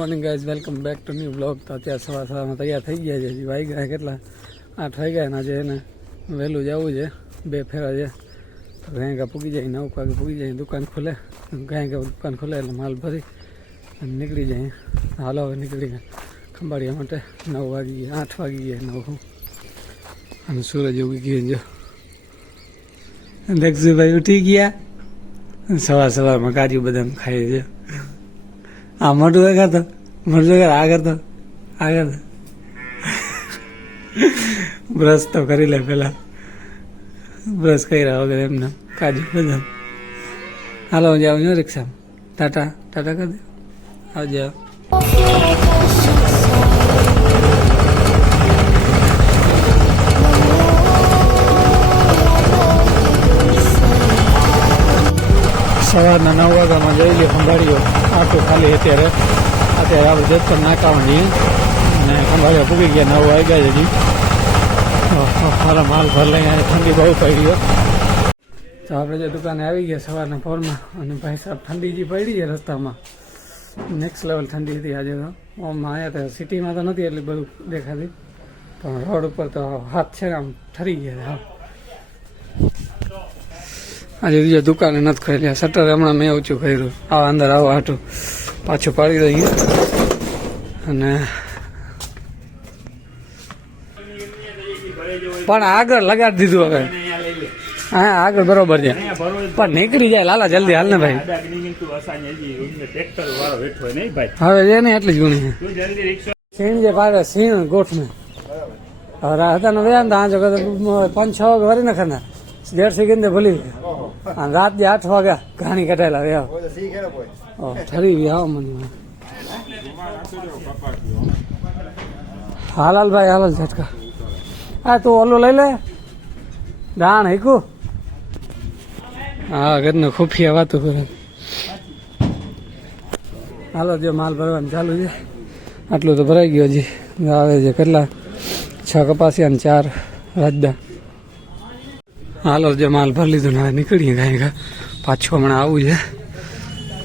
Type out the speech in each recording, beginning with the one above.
Morning guys, welcome back to new blog. તો અત્યારે સવારમાં તૈયાર થઈ ગયા છે. હજી વાઈ ગયા કેટલા 8 વાગ્યા ને આજે એને વહેલું જવું છે. 2 ફેરા છે તો ગાયકા પૂગી જાય, 9 વાગે પૂગી જાય. દુકાન ખુલે, ગાયકા દુકાન ખુલે એટલે માલ ભરી અને નીકળી જાય. હાલો હવે નીકળી ગયા ખંભાળિયા માટે. 9 વાગી ગયા, 8 વાગી ગયા 9 અને સૂરજ ઉગી ગયો. જો દક્ષુભાઈ ઉઠી ગયા. સવારમાં કાજુ બદામ ખાઈ છે. આ મોટું કરતો મોટું આ કરતો બ્રશ તો કરી લે પેલા. બ્રશ કર્યા વગર એમને કાજુ બદામ. હાલો હું જાઉં છું રિક્ષામાં. ટાટા ટાટા કરી દે. આવજો. સવારના 9 વાગ્યામાં જઈ લે ખંભાળીઓ. આટલું ખાલી અત્યારે આપણે જતર નાકાવાની અને ખંભાળીઓ પૂગી ગયા. 9 વાગ્યા હજી. મારા માલ ભર લઈને ઠંડી બહુ પડી. તો આપણે જે દુકાને આવી ગયા સવારના પોરમાં અને ભાઈ સાહેબ ઠંડી જે પડી છે રસ્તામાં. નેક્સ્ટ લેવલ ઠંડી હતી આજે તો. આમાં આવ્યા તો સિટીમાં તો નથી એટલી બધું દેખાતી, પણ રોડ ઉપર તો હાથ છે ને આમ ઠરી ગયા. હા, આજે બીજા દુકાને નથી ખોલ્યા. શટર હમણાં મેં ઊંચું કર્યું. આવા અંદર આવો હાટું પાછું પાડી દઈએ. અને પણ આગળ લગાડી દીધું હવે. હા આગળ બરોબર છે પણ નીકળી જાય. લાલા જલ્દી હાલ ને ભાઈ. હવે છે ને એટલી જ ગુણી સીણ જે પાડે સીણ ગોઠ ને હવે હતા ને વ્યા ને આ જગત 5-6 વાગે વરી ને ખરના 1.5 સેકન્ડ ભૂલી અને રાત જે 8 વાગ્યા ઘાણી કટાયેલા રહ્યા. ઠરી ગયા મને. હાલાલભાઈ હાલાલ ઝટકા. હા તું ઓલું લઈ લે દાણ હેકું. હા ઘરને ખુફિયા વાતું કરે. હાલો જો માલ ભરવાનું ચાલુ છે. આટલું તો ભરાઈ ગયો. હજી આવે છે કેટલા 6 કપાસિયા અને 4 રાજદા. હાલો જે માલ ભરી લીધું ને હવે નીકળીએ. ગાયકા પાછું હમણાં આવું છે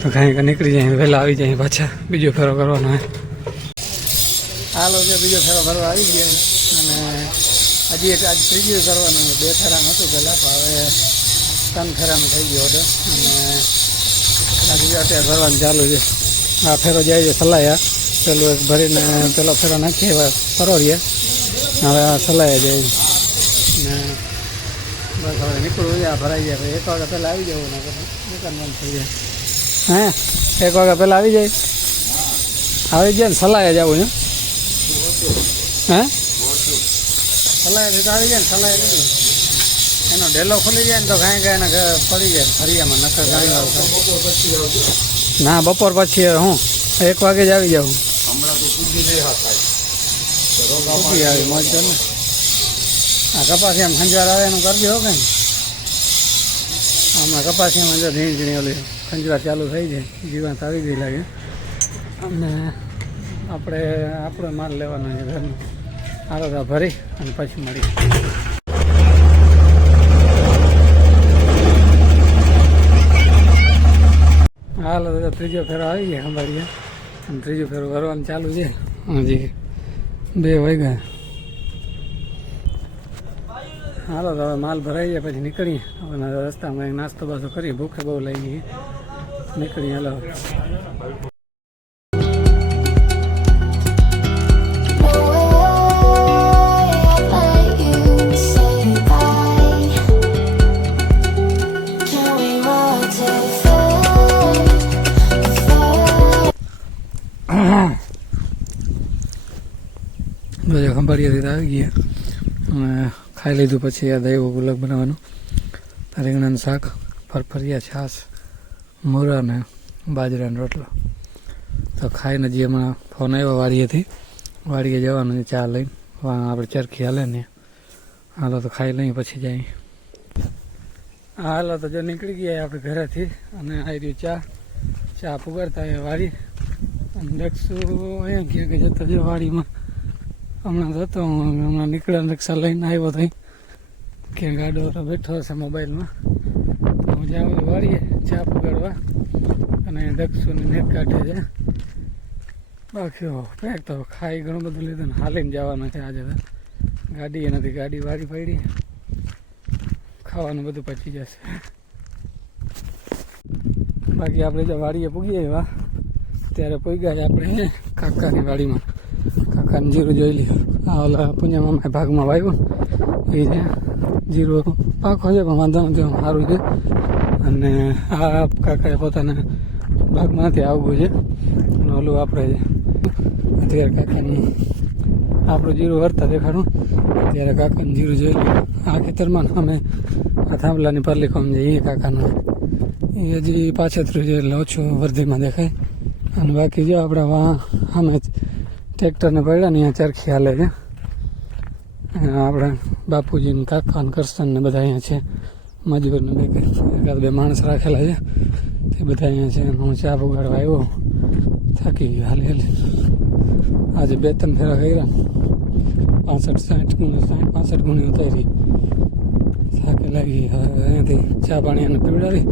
તો ગાયકા નીકળી જાય. વહેલા આવી જાય પાછા બીજો ફેરો કરવાનો હોય. હાલો જે બીજો ફેરો ભરવા આવી ગયા અને હજી એક આજ ત્રીજો કરવાનો. 2 ફેરામાં હતું પહેલાં તો હવે 3 ફેરામાં થઈ ગયો ઓર્ડર અને હજી અત્યારે ભરવાનું ચાલુ છે. આ ફેરો જાય છે સલાયા. પેલું એક ભરીને પેલો ફેરો નાખીએ હવે પરોરીએ. હવે આ સલાયા જાય ને બસ હવે નીકળવું છે. આ ભરાઈ જાય. 1 વાગ્યા પહેલાં આવી જવું ને દુકાન બંધ થઈ જાય. હે 1 વાગ્યા પહેલાં આવી જાય. આવી જાય ને સલાયા જવું છે. હે સલાયા તો આવી જાય ને. સલાયા નથી એનો ડેલો ખુલી જાય ને તો ગાય ગાયને પડી જાય ફરિયામાં. નકર ગાય ના બપોર પછી હું 1 વાગે જ આવી જાઉં. પૂગી આવી મોજ કર ને. આ કપાસિયામાં ખંજવાર આવે એનું કરજો હો કંઈ. આમાં કપાસિયામાં જો ઝીણી ઝીણી ઓલી ખંજવાર ચાલુ થઈ જાય. જીવાત આવી ગઈ લાગે. અને આપણો માલ લેવાનો છે ઘરનો. હાલો તો ભરી અને પછી મળી. હાલો તો ત્રીજો ફેરો આવી ગયા ખંભાળીએ અને ત્રીજો ફેરો ભરવાનું ચાલુ છે. હજી 2 વાગ્યા. હાલો તો હવે માલ ભરાઈ જાય પછી નીકળીએ. હવે રસ્તામાં એક નાસ્તો બાસ્તો કરીએ. ભૂખે બહુ લઈ ગઈ. નીકળીએ. હાલો બધા ખંભાળિયાથી આવી ગયા. ખાઈ લીધું પછી યાદ આવ્યું ગુલાબ બનાવવાનું. રીંગણાનું શાક, ફરફરિયા, છાશ, મૂરા ને બાજરાનો રોટલો. તો ખાઈને હજી હમણાં ફોન આવ્યો વાડીએથી. વાડીએ જવાનું ચા લઈને. આપણે ચરખી હાલે ને. હાલો તો ખાઈ લઈએ પછી જાય. હાલો તો જો નીકળી ગયા આપણે ઘરેથી અને આવી રહ્યું ચા પુગાડતા એ વાડી. અને દક્ષુ અહીંયા ગયા કે જતો જો વાડીમાં. હમણાં જતો હમણાં નીકળ્યા રિક્ષા લઈને આવ્યો થઈ કે ગાડો બેઠો હશે મોબાઈલમાં. તો હું જાઉં વાળીએ ચા પગાડવા અને દક્ષુની નેટ કાઢે છે. બાકી પેક તો ખાઈ ઘણું બધું લીધું ને હાલીને જવાનું છે આજે તો. ગાડી નથી, ગાડી વાળી પડી, ખાવાનું બધું પચી જશે. બાકી આપણે જો વાડીએ પૂગીએ એવા ત્યારે પૂગ્યા આપણે કાકાની વાડીમાં. કાકાને જીરું જોઈ લ્યો. આ ઓલા પૂંજામાં ભાગમાં વાવ્યું એ છે જીરું. પાકો છે પણ વાંધો નથી, સારું છે. અને આ કાકાએ પોતાના ભાગમાંથી આવવું છે. અને ઓલું આપણે અત્યારે કાકાની આપણું જીરું વરતા દેખાડું ત્યારે કાકાનું જીરું જોઈ લ્યો. આ ખેતરમાં અમે આ થાંભલાની પરલી કોમ છે એ કાકાનું, એ હજી પાછળ છે એટલે ઓછું વર્ધીમાં દેખાય. અને બાકી જો આપણે અમે ટ્રેક્ટરને પડ્યા ને અહીંયા ચરખી હાલે છે. આપણા બાપુજીને કાકાને કરસનને બધા અહીંયા છે. મજૂરને એકાદ બે માણસ રાખેલા છે તે બધા અહીંયા છે. હું ચા પુગાડવા આવ્યો, થાકી ગયો હાલી હાલી. આજે 2-3 ફેરા કર્યા, 65 ગુણી ઉતારી. થાકે લાગી. હવે અહીંયાથી ચા પાણી એને પીવડાવી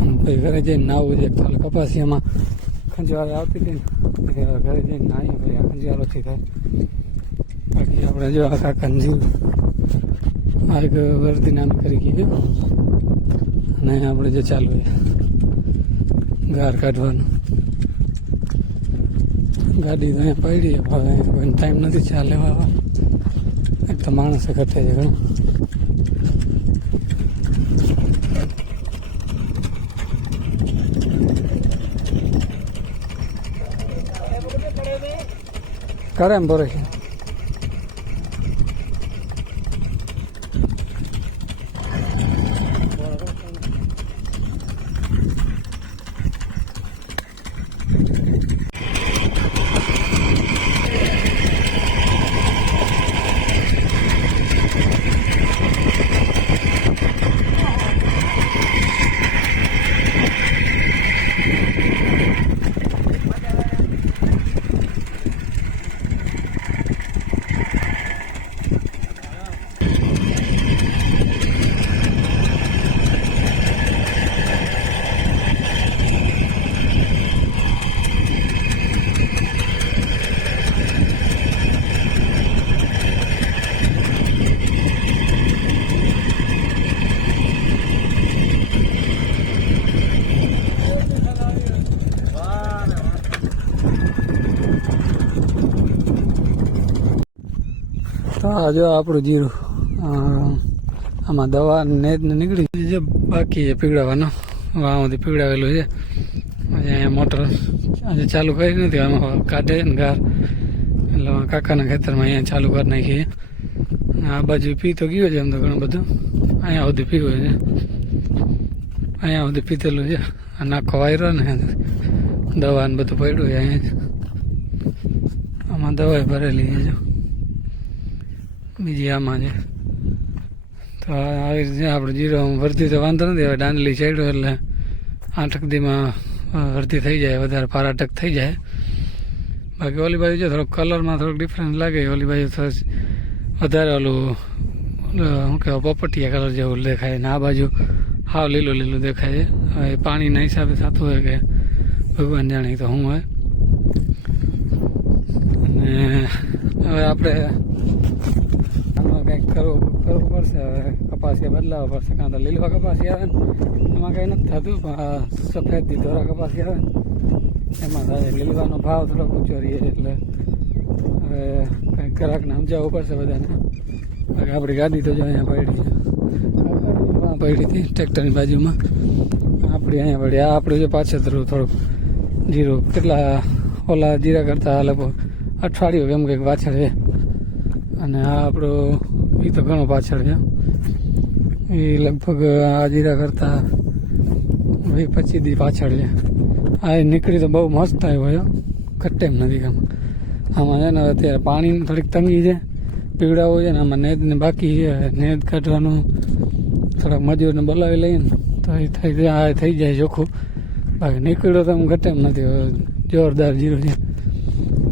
અને પછી ઘરે જઈને નાવું છે. તો કપાસિયામાં ખંજવારી આવતી હતી ને, ઘરે જઈને નાહીએ પછી આ ખંજવારો ઓછી થાય. બાકી આપણે જો આ કાકાને જીવ આ એક વર્દી નામ કરી ગયું. અને આપણે જે ચાલુ ગાર કાઢવાનું. ગાડી તો અહીંયા પડી, હવે કોઈને ટાઈમ નથી ચા લેવા. એક તો માણસે ઘટે છે ઘણું. કરે એમ ભરે છે. તો જો આપણું જીરું આમાં દવા નેદ નીકળી જે બાકી છે પીવડાવવાનો. વામાંથી પીવડાવેલું છે. અહીંયા મોટર આજે ચાલુ કરી નથી, આમાં કાઢે ને ગાર એટલે કાકાના ખેતરમાં અહીંયા ચાલુ કરી નાખીએ. આ બાજુ પી તો ગયો છે એમ તો ઘણું બધું. અહીંયા સુધી પીવું છે, અહીંયા સુધી પીતેલું છે. આ નાખો વાયરો ને દવા ને બધું પડ્યું છે અહીંયા. આમાં દવા ભરેલી છે જો બીજી આમાં છે. તો આવી રીતે આપણે જીરો વર્ધી તો વાંધો નથી. હવે દાંડલી ચડ્યો એટલે 8 દીમાં વર્ધી થઈ જાય, વધારે પારાટક થઈ જાય. બાકી ઓલી બાજુ જો થોડોક કલરમાં થોડોક ડિફરન્સ લાગે. ઓલી બાજુ થોડું વધારે ઓલું શું કહેવાય પોપટિયા કલર જેવું દેખાય ને આ બાજુ હાવ લીલું લીલું દેખાય છે. હવે પાણીના હિસાબે થતું હોય કે ભગવાન જાણે તો શું હોય. અને હવે આપણે આમાં કંઈક કરવું પડશે. હવે કપાસિયા બદલાવવા પડશે. કાં તો લીલવા કપાસિયા આવે ને એમાં કંઈ નથી થતું, પણ સફેદ ધોરા કપાસિયા આવે ને એમાં થાય. લીલવાનો ભાવ થોડોક ઊંચો રહીએ એટલે હવે કંઈક ગ્રાહકને સમજાવવું પડશે બધાને. બાકી આપણી ગાડી તો જો અહીંયા પડી છે, પડી હતી ટ્રેક્ટરની બાજુમાં. આપણી અહીંયા પડી. આ આપણું જે પાછળ થોડુંક જીરું કેટલા ઓલા જીરા કરતા લગભગ અઠવાડિયું કેમ કંઈક પાછળ છે. અને આ આપણું એ તો ઘણો પાછળ છે. એ લગભગ આ જીરા કરતા 20-25 દી પાછળ છે. આ નીકળી તો બહુ મસ્ત આવ્યો હોય, ઘટે એમ નથી કામ. આમાં છે ને અત્યારે પાણીની થોડીક તંગી છે, પીવડાવવું છે ને આમાં નેદને બાકી છે. નેદ કાઢવાનું થોડાક મજૂરને બોલાવી લઈએ ને તો એ થઈ જાય ચોખ્ખું. બાકી નીકળ્યો તો આમ ઘટે એમ નથી. જોરદાર જીરું છે.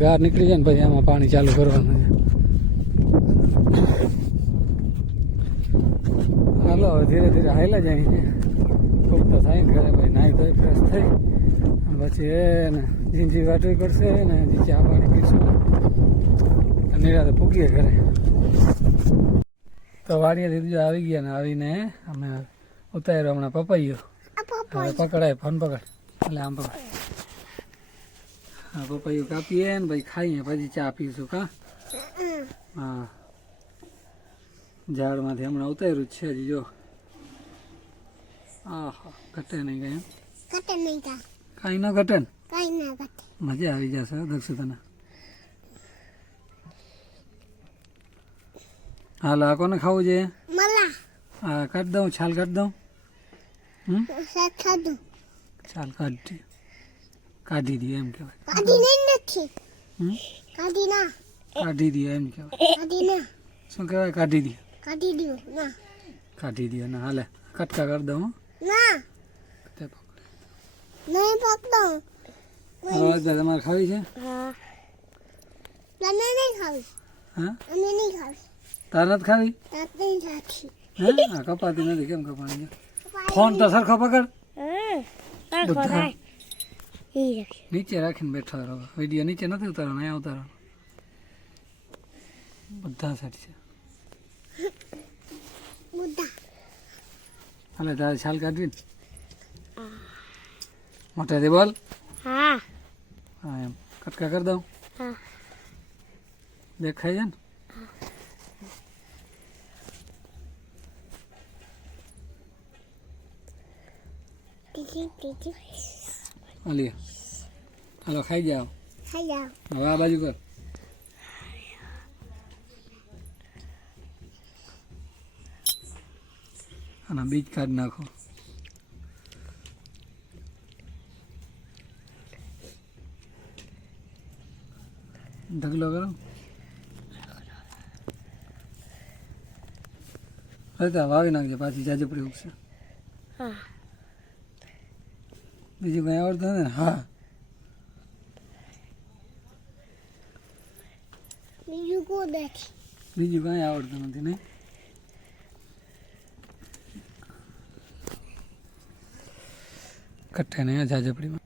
ગાર નીકળી જાય ને પછી આમાં પાણી ચાલુ કરવાનું છે. હાલો હવે ધીરે ધીરે હાઈલા જાય છે. ખૂબ તો થાય ને ઘરે ભાઈ નાહી ધોઈ ફ્રેશ થઈ પછી એને જીંજી વાટવી પડશે ને ચા પાણી પીશું નિરાતે પૂગીએ ઘરે. તો વાડીએથી બીજો આવી ગયા ને આવીને અમે ઉતાર્યો હમણાં પપૈયો. હવે પકડાય ફોન પકડ એટલે આમ પકડ. હા પપૈયું કાપીએ ને પછી ખાઈએ પછી ચા પીશું કા. હા ઝાડમાંથી હમણાં ઉતાર્યું જ છે હજી જો. આહા ઘટે નહીં કઈ કાંઈ ન ઘટે ને મજા આવી જશે દક્ષિતાને. હાલ આ કોને ખાવું છે? હા કાઢી દઉં છાલ કાઢી દઉં. છાલ કાઢી દઈએ એમ કહેવાય. કાઢી દઈએ એમ કહેવાય. શું કહેવાય? કાઢી દઈએ. કાઢી દઈએ ને હાલે કટકા કરી દઉં. તમારે ખાવી છે? હા તારે નથી ખાવી? હા કપાતી નથી. કેમ કપાણી? ફોન તો સરખો પકડ. બધા નીચે રાખીને બેઠો રહો. વિડીયો નીચે નથી ઉતારવાનો, અહીંયા ઉતારવાનો. બધા સાઈડ છે. હાલે તારે છાલ કાઢવી ને મોટેથી બોલ. હા એમ કટકા કરી દઉં. દેખાય છે ને? હાલી હાલો ખાઈ જાઓ. હવે આ બાજુ કર. અને બીજ કાઢી નાખો. ઢગલો કરો. હવે વાવી નાખજો પાછી જાજપડી ઉગશે. બીજું કઈ આવડતું નથી ને? હા બીજું કઈ આવડતું નથી ને? કટ્ટે નહીં જાજપડીમાં.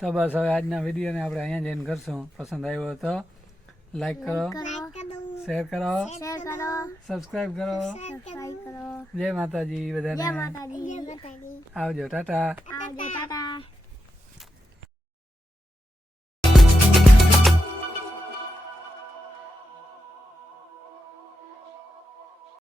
તો બસ હવે આજના વિડીયોને આપણે અહીંયા જઈને કરશું. પસંદ આવ્યો તો લાઈક કરો, શેર કરો, સબસ્ક્રાઈબ કરો. જય માતાજી બધાને. આવજો ટાટા.